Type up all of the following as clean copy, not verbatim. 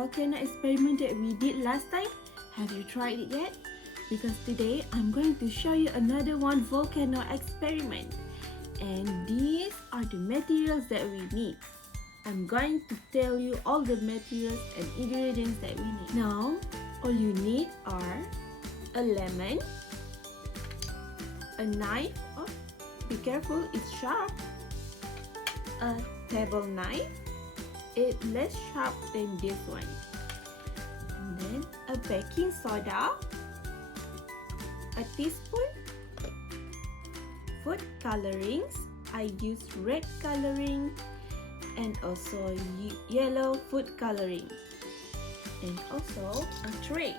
volcano experiment that we did last time? Have you tried it yet? Because today I'm going to show you another one volcano experiment. And these are the materials that we need. I'm going to tell you all the materials and ingredients that we need. Now, all you need are a lemon, a knife, oh, be careful, it's sharp, a table knife, it's less sharp than this one, and then a baking soda, a teaspoon, food colorings, I use red coloring and also yellow food coloring, and also a tray.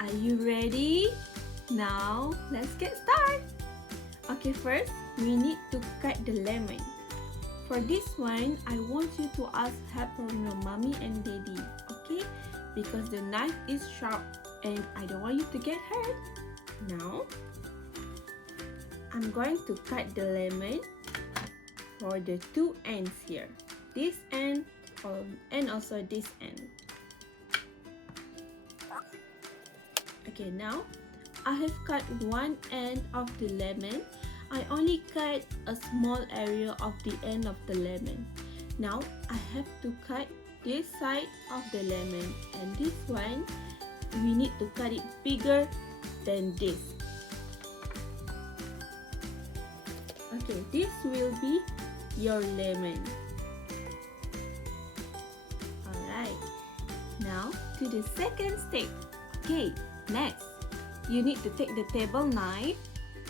Are you ready? Now let's get started. Okay, first we need to cut the lemon. For this one, I want you to ask help from your mommy and daddy, okay? Because the knife is sharp and I don't want you to get hurt. Now, I'm going to cut the lemon for the two ends here. This end and also this end. Okay, now I have cut one end of the lemon. I only cut a small area of the end of the lemon. Now I have to cut this side of the lemon, and this one we need to cut it bigger than this. Okay, this will be your lemon. Alright, now to the second step. Okay, next you need to take the table knife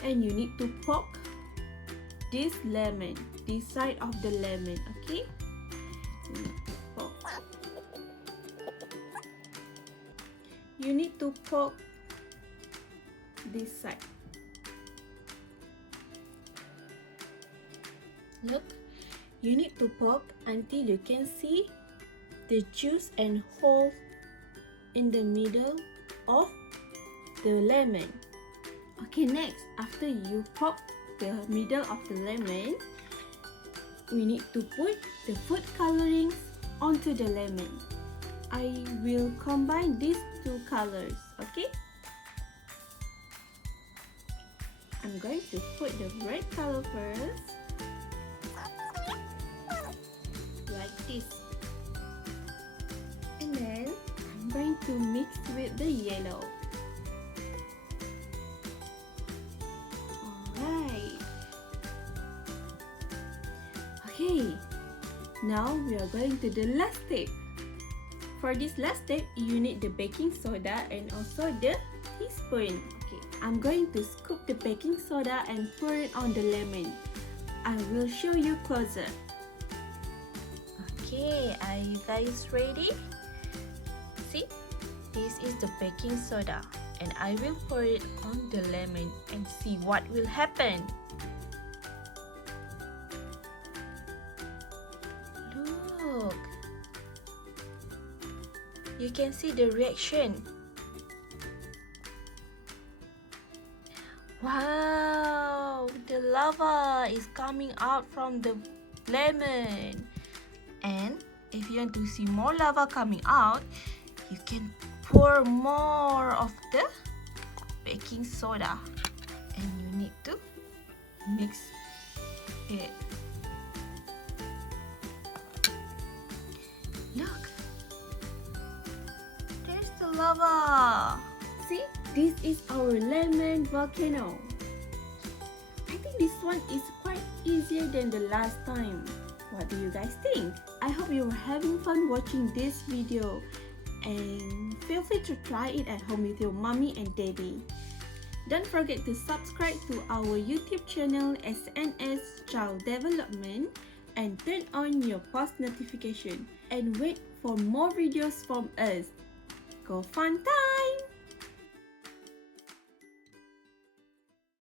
and you need to poke this lemon, this side of the lemon, okay? Poke. You need to poke this side. Look, you need to poke until you can see the juice and hole in the middle of the lemon. Okay, next, after you pop the middle of the lemon, we need to put the food colorings onto the lemon. I will combine these two colors, okay? I'm going to put the red color first, like this. And then I'm going to mix with the yellow. Okay, now we are going to the last step. For this last step, you need the baking soda and also the teaspoon. Okay, I'm going to scoop the baking soda and pour it on the lemon. I will show you closer. Okay, are you guys ready? See, this is the baking soda and I will pour it on the lemon and see what will happen. Look, you can see the reaction. Wow, the lava is coming out from the lemon. And if you want to see more lava coming out, you can pour more of the baking soda and you need to mix it. Look, there's the lava. See, this is our lemon volcano. I think this one is quite easier than the last time. What do you guys think? I hope you were having fun watching this video, and feel free to try it at home with your mommy and daddy. Don't forget to subscribe to our YouTube channel SNS Child Development and turn on your post notification and wait for more videos from us. GoFun Time!